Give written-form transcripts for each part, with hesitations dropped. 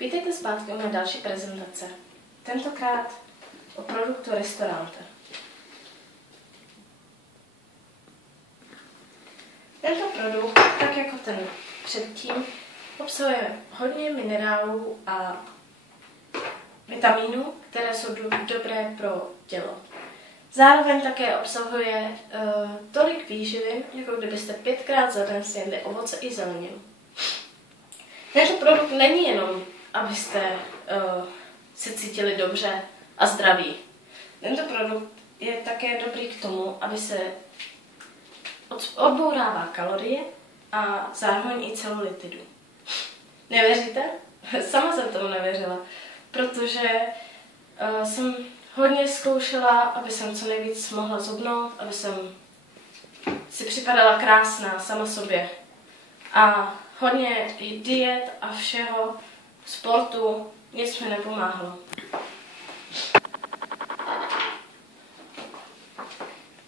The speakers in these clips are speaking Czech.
Vítejte zpátky u mé další prezentace. Tentokrát o produktu Restorante. Tento produkt, tak jako ten předtím, obsahuje hodně minerálů a vitamínů, které jsou dobré pro tělo. Zároveň také obsahuje tolik výživin, jako kdybyste 5krát za den snědli ovoce i zeleninu. Tento produkt není jenom, abyste se cítili dobře a zdraví. Tento produkt je také dobrý k tomu, aby se odbourává kalorie a zároveň i celulitidu. Nevěříte? Sama jsem tomu nevěřila, protože jsem hodně zkoušela, aby jsem co nejvíc mohla zhubnout, aby jsem si připadala krásná sama sobě. A hodně diet a všeho, sportu, nic mi nepomáhlo.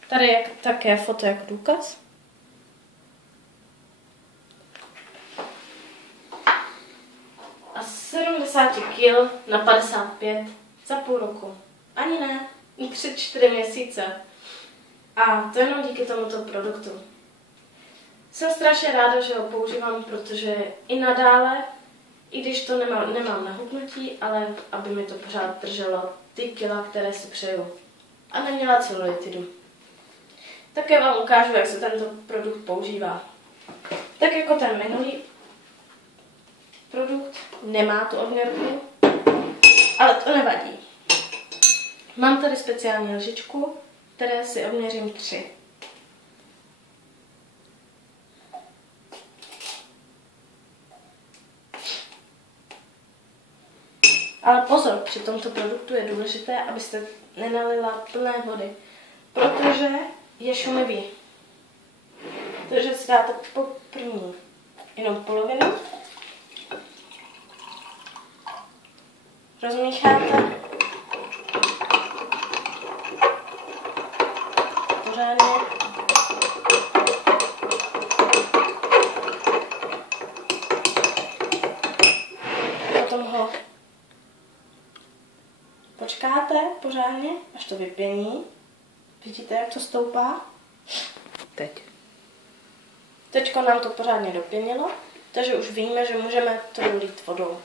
Tady je také foto jako důkaz. A 70 kg na 55 za půl roku. Ani ne, 3-4 měsíce. A to jenom díky tomuto produktu. Jsem strašně ráda, že ho používám, protože i nadále, i když to nemám na hubnutí, ale aby mi to pořád drželo ty kila, které si přeju. A neměla celulitidu. Také vám ukážu, jak se tento produkt používá. Tak jako ten minulý produkt nemá tu odměrku, ale to nevadí. Mám tady speciální lžičku, které si odměřím 3. Ale pozor, při tomto produktu je důležité, abyste nenalila plné vody, protože je šumivý. Takže si dáte po první jenom polovinu. Rozmícháte. Pořádně. Potom ho počkáte pořádně, až to vypění. Vidíte, jak to stoupá? Teďko nám to pořádně dopěnilo, takže už víme, že můžeme to dolít vodou.